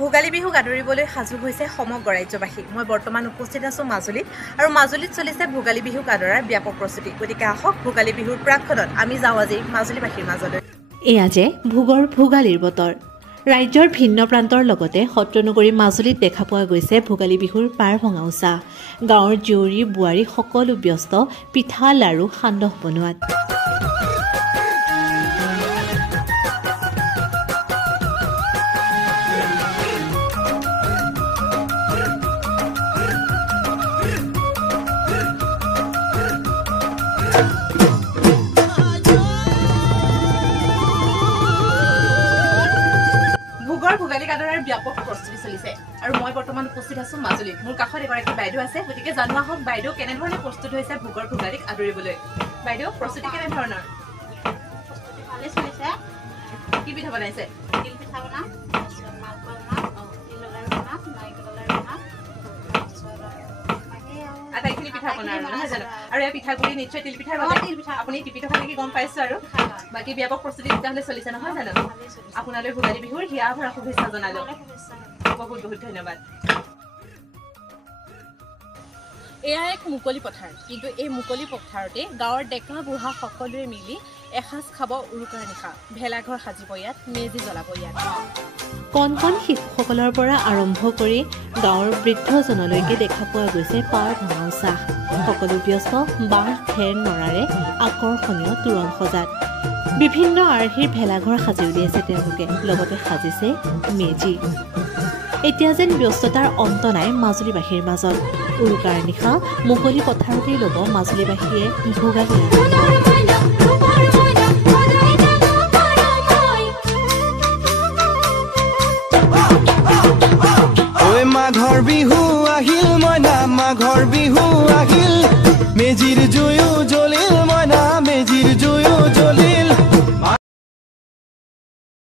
ভোগালী বিহুক আদৰিবলৈ সাজু হৈছে সমগ্ৰ ৰাজ্যবাসী। মই বৰ্তমান উপস্থিত আছো মাজুলীত আৰু মাজুলীত চলিছে ভোগালী বিহুক আদৰাৰ ব্যাপক প্ৰস্তুতি। গতিকে আহক ভোগালী বিহুৰ প্ৰাকক্ষণত আমি যাওঁ আজি মাজুলীবাসীৰ মাজলৈ। এয়া যে ভোগৰ ভোগালীৰ বতৰ। ৰাজ্যৰ ভিন্ন প্ৰান্তৰ লগতে সত্ৰনগৰী মাজুলীত দেখা পোৱা গৈছে ভোগালী বিহুৰ পাৰ ভঙা উৎসাহ। গাঁৱৰ জীয়ৰী বোৱাৰী সকলো ব্যস্ত পিঠা লাৰু সান্দহ বনোৱাত। ভোগালী আদৰাৰ ব্যাপক প্ৰস্তুতি চলিছে আৰু মই বৰ্তমান উপস্থিত আছো মাজুলীত। মোৰ কাষত এগৰাকী বাইদেউ আছে, গতিকে জানোৱা হওক বাইদেউ কেনেধৰণে প্ৰস্তুত হৈছে ভোগৰ ভোগালীক আদৰিবলৈ। বাইদেউ প্ৰস্তুতি কেনেধৰণৰ? প্ৰস্তুতি ভালে চলিছে। কি পিঠা বনাইছে? তিল পিঠা বনাম, মালপোৱা বনাম, তিলৰ লাৰু বনাম, নাৰিকলৰ লাৰু বনাম, আটাইখিনি পিঠা বনাম নহয় জানো? আৰু এই পিঠাগুৰি নিশ্চয় তিল পিঠাৰ আপুনি টিপি থকা নেকি গম পাইছো। আৰু বাকী ব্যাপক প্ৰস্তুতি তেতিয়াহ'লে চলিছে নহয় জানো? আপোনালৈ ভোগালী বিহুৰ হিয়া ভৰা শুভেচ্ছা জনালো। বহুত বহুত ধন্যবাদ। এয়া এক মুকলি পথাৰ, কিন্তু এই মুকলি পথাৰতে গাঁৱৰ ডেকা বুঢ়া সকলোৱে মিলি এসাঁজ খাব উৰুকাৰ নিশা। ভেলাঘৰ সাজিব ইয়াত, মেজি জ্বলাব ইয়াত। কণ কণ শিশুসকলৰ পৰা আৰম্ভ কৰি গাঁৱৰ বৃদ্ধজনলৈকে দেখা পোৱা গৈছে পাৰ ভঙা উৎসাহ। সকলো ব্যস্ত বাঁহ খেৰ নৰাৰে আকৰ্ষণীয় তোৰণ সজাত। বিভিন্ন আৰ্হিৰ ভেলাঘৰ সাজি উলিয়াইছে তেওঁলোকে, লগতে সাজিছে মেজি। এতিয়া যেন ব্যস্ততাৰ অন্ত নাই মাজুলীবাসীৰ মাজত। উৰুকাৰ নিশা মুকলি পথাৰতেই ল'ব মাজুলীবাসীয়ে ভোগালী। মাঘৰ বিহু আহিল মইনা, মাঘৰ